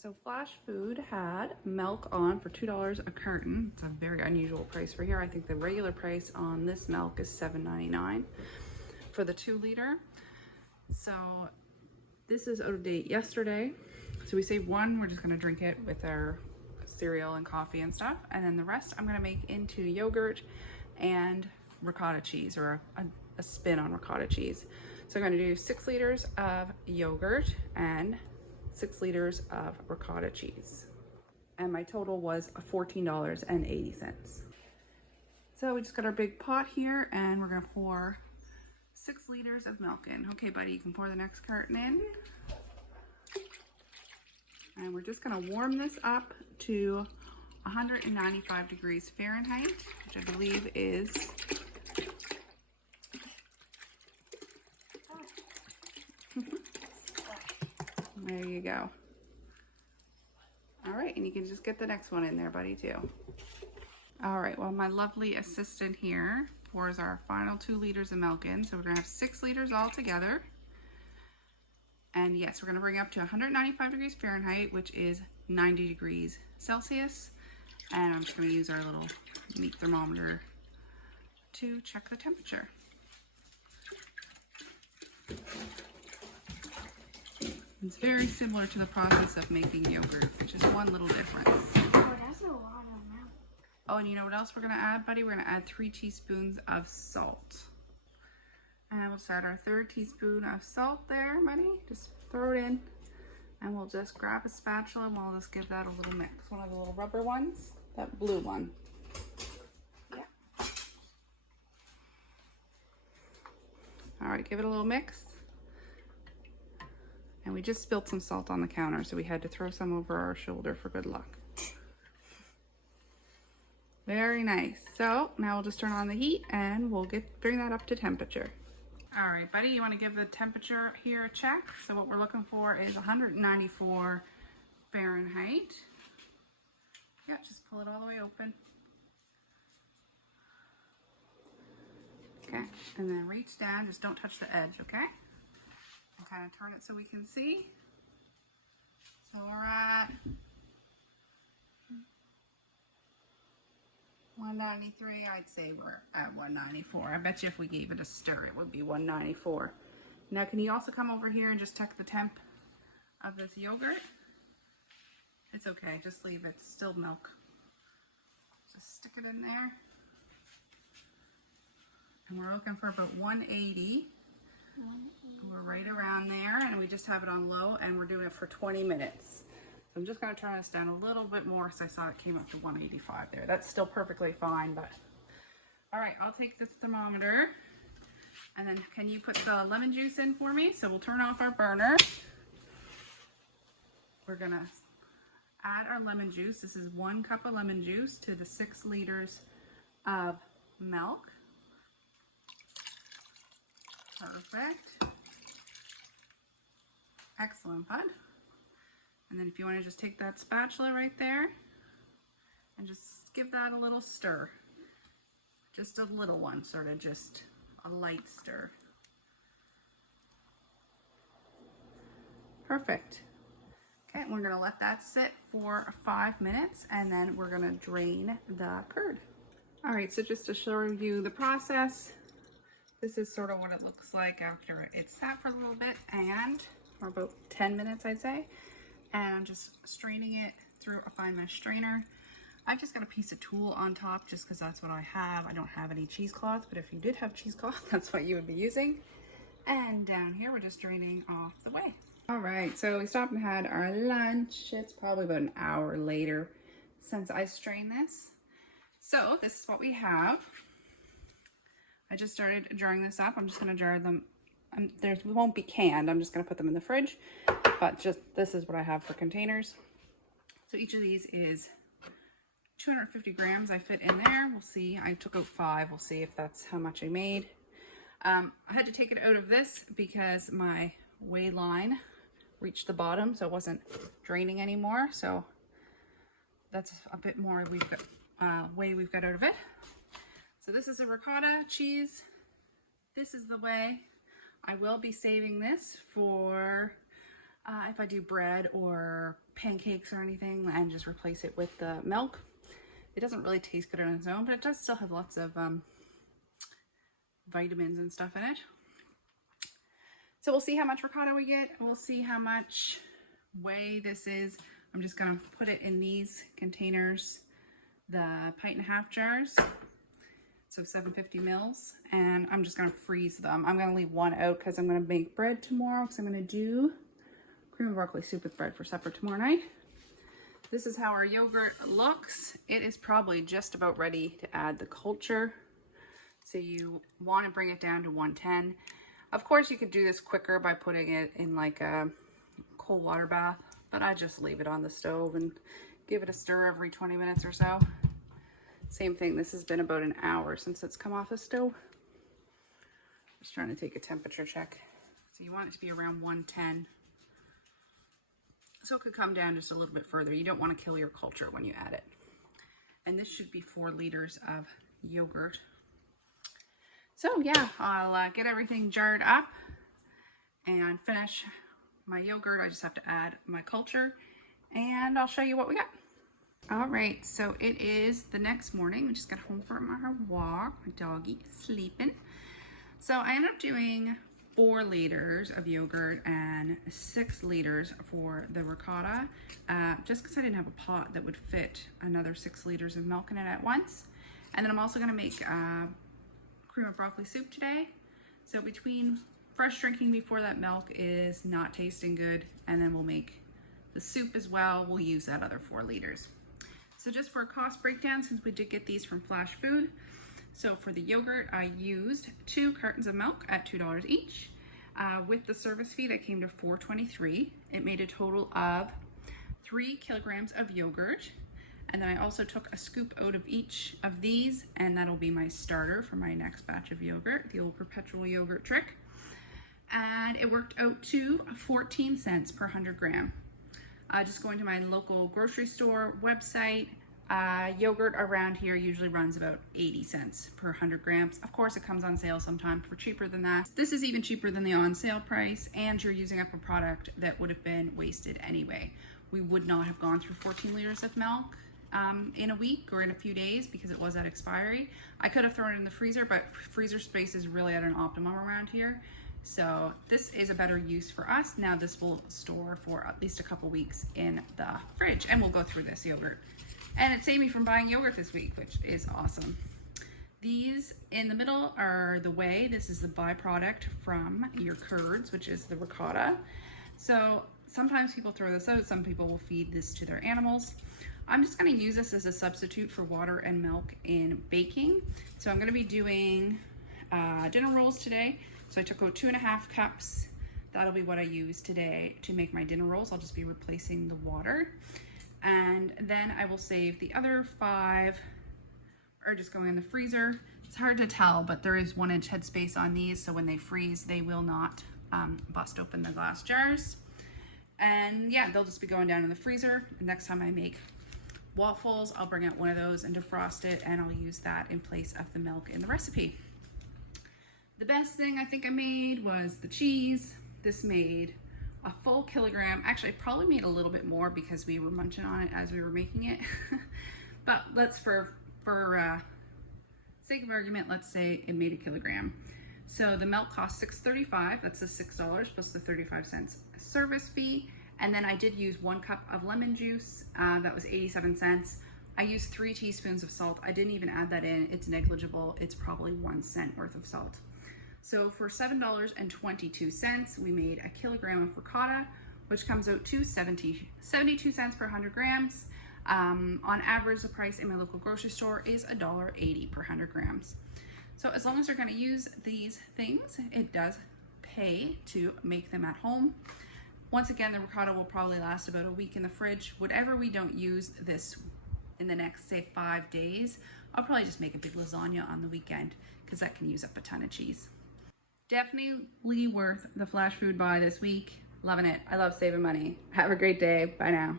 So Flashfood had milk on for $2 a carton. It's a very unusual price for here. I think the regular price on this milk is $7.99 for the 2 liter. So this is out of date yesterday. So we saved one, we're just gonna drink it with our cereal and coffee and stuff. And then the rest I'm gonna make into yogurt and ricotta cheese, or a spin on ricotta cheese. So I'm gonna do 6 liters of yogurt and 6 liters of ricotta cheese. And my total was $14.80. So we just got our big pot here and we're gonna pour 6 liters of milk in. Okay, buddy, you can pour the next carton in. And we're just gonna warm this up to 195 degrees Fahrenheit, which I believe is there you go. All right, and you can just get the next one in there, buddy, too. All right, well, my lovely assistant here pours our final 2 liters of milk in. So we're gonna have 6 liters all together. And yes, we're gonna bring up to 195 degrees Fahrenheit, which is 90 degrees Celsius. And I'm just gonna use our little meat thermometer to check the temperature. It's very similar to the process of making yogurt, just one little difference. Oh, that's a lot of milk. Oh, and you know what else we're gonna add, buddy? We're gonna add 3 teaspoons of salt. And we'll start our 3rd teaspoon of salt there, buddy. Just throw it in. And we'll just grab a spatula and we'll just give that a little mix. One of the little rubber ones, that blue one. Yeah. All right, give it a little mix. And we just spilled some salt on the counter, so we had to throw some over our shoulder for good luck. Very nice. So now we'll just turn on the heat and we'll bring that up to temperature. All right, buddy, you want to give the temperature here a check? So what we're looking for is 194 Fahrenheit. Yeah, just pull it all the way open. Okay, and then reach down, just don't touch the edge, okay? And kind of turn it so we can see. So we're at 193, I'd say we're at 194. I bet you if we gave it a stir, it would be 194. Now, can you also come over here and just check the temp of this yogurt? It's okay, just leave it, it's still milk. Just stick it in there. And we're looking for about 180. We're right around there, and we just have it on low, and we're doing it for 20 minutes. So I'm just going to turn this down a little bit more because I saw it came up to 185 there. That's still perfectly fine, but all right, I'll take this thermometer, and then can you put the lemon juice in for me? So we'll turn off our burner. We're going to add our lemon juice. This is 1 cup of lemon juice to the 6 liters of milk. Perfect. Excellent, bud. And then if you want to just take that spatula right there and just give that a little stir. Just a little one, sort of just a light stir. Perfect. Okay, we're going to let that sit for 5 minutes and then we're going to drain the curd. All right, so just to show you the process, this is sort of what it looks like after it's sat for a little bit, and for about 10 minutes, I'd say. And I'm just straining it through a fine mesh strainer. I've just got a piece of tulle on top just because that's what I have. I don't have any cheesecloth, but if you did have cheesecloth, that's what you would be using. And down here, we're just draining off the whey. All right, so we stopped and had our lunch. It's probably about an hour later since I strained this. So this is what we have. I just started jarring this up. I'm just going to jar them. They won't be canned. I'm just going to put them in the fridge. But just this is what I have for containers. So each of these is 250 grams I fit in there. We'll see. I took out 5. We'll see if that's how much I made. I had to take it out of this because my whey line reached the bottom, so it wasn't draining anymore. So that's a bit more whey we've got out of it. So this is a ricotta cheese. This is the whey. I will be saving this for if I do bread or pancakes or anything, and just replace it with the milk. It doesn't really taste good on its own, but it does still have lots of vitamins and stuff in it. So we'll see how much ricotta we get. We'll see how much whey this is. I'm just gonna put it in these containers, the 1.5 jars. So 750 mils, and I'm just gonna freeze them. I'm gonna leave one out because I'm gonna make bread tomorrow, because I'm gonna do cream and broccoli soup with bread for supper tomorrow night. This is how our yogurt looks. It is probably just about ready to add the culture. So you want to bring it down to 110. Of course, you could do this quicker by putting it in like a cold water bath, but I just leave it on the stove and give it a stir every 20 minutes or so. Same thing, this has been about an hour since it's come off the stove. Just trying to take a temperature check. So you want it to be around 110. So it could come down just a little bit further. You don't want to kill your culture when you add it. And this should be 4 liters of yogurt. So yeah, I'll get everything jarred up and finish my yogurt. I just have to add my culture and I'll show you what we got. All right, so it is the next morning. We just got home from our walk. My doggy is sleeping. So I ended up doing 4 liters of yogurt and 6 liters for the ricotta, just because I didn't have a pot that would fit another 6 liters of milk in it at once. And then I'm also gonna make cream of broccoli soup today. So between fresh drinking before that milk is not tasting good, and then we'll make the soup as well, we'll use that other 4 liters. So just for a cost breakdown, since we did get these from Flashfood, so for the yogurt, I used 2 cartons of milk at $2 each. With the service fee, that came to $4.23. It made a total of 3 kilograms of yogurt. And then I also took a scoop out of each of these, and that'll be my starter for my next batch of yogurt, the old perpetual yogurt trick. And it worked out to 14 cents per 100 gram. Just going to my local grocery store website, yogurt around here usually runs about 80 cents per 100 grams. Of course, it comes on sale sometimes for cheaper than that. This is even cheaper than the on sale price, and you're using up a product that would have been wasted anyway. We would not have gone through 14 liters of milk in a week or in a few days because it was at expiry. I could have thrown it in the freezer, but freezer space is really at an optimum around here. So this is a better use for us. Now this will store for at least a couple weeks in the fridge, and we'll go through this yogurt. And it saved me from buying yogurt this week, which is awesome. These in the middle are the whey. This is the byproduct from your curds, which is the ricotta. So sometimes people throw this out. Some people will feed this to their animals. I'm just gonna use this as a substitute for water and milk in baking. So I'm gonna be doing dinner rolls today. So I took out 2.5 cups. That'll be what I use today to make my dinner rolls. I'll just be replacing the water. And then I will save the other 5 are just going in the freezer. It's hard to tell, but there is 1-inch headspace on these, so when they freeze, they will not bust open the glass jars. And yeah, they'll just be going down in the freezer. Next time I make waffles, I'll bring out one of those and defrost it, and I'll use that in place of the milk in the recipe. The best thing I think I made was the cheese. This made a full kilogram. Actually, I probably made a little bit more because we were munching on it as we were making it. But let's, for sake of argument, let's say it made a kilogram. So the milk cost $6.35. That's the $6 plus the 35 cents service fee. And then I did use 1 cup of lemon juice. That was 87 cents. I used 3 teaspoons of salt. I didn't even add that in. It's negligible. It's probably 1 cent worth of salt. So for $7.22, we made a kilogram of ricotta, which comes out to 72 cents per 100 grams. On average, the price in my local grocery store is $1.80 per 100 grams. So as long as you're gonna use these things, it does pay to make them at home. Once again, the ricotta will probably last about a week in the fridge. Whatever we don't use this in the next, say, 5 days, I'll probably just make a big lasagna on the weekend because that can use up a ton of cheese. Definitely worth the Flashfood buy this week. Loving it. I love saving money. Have a great day. Bye now.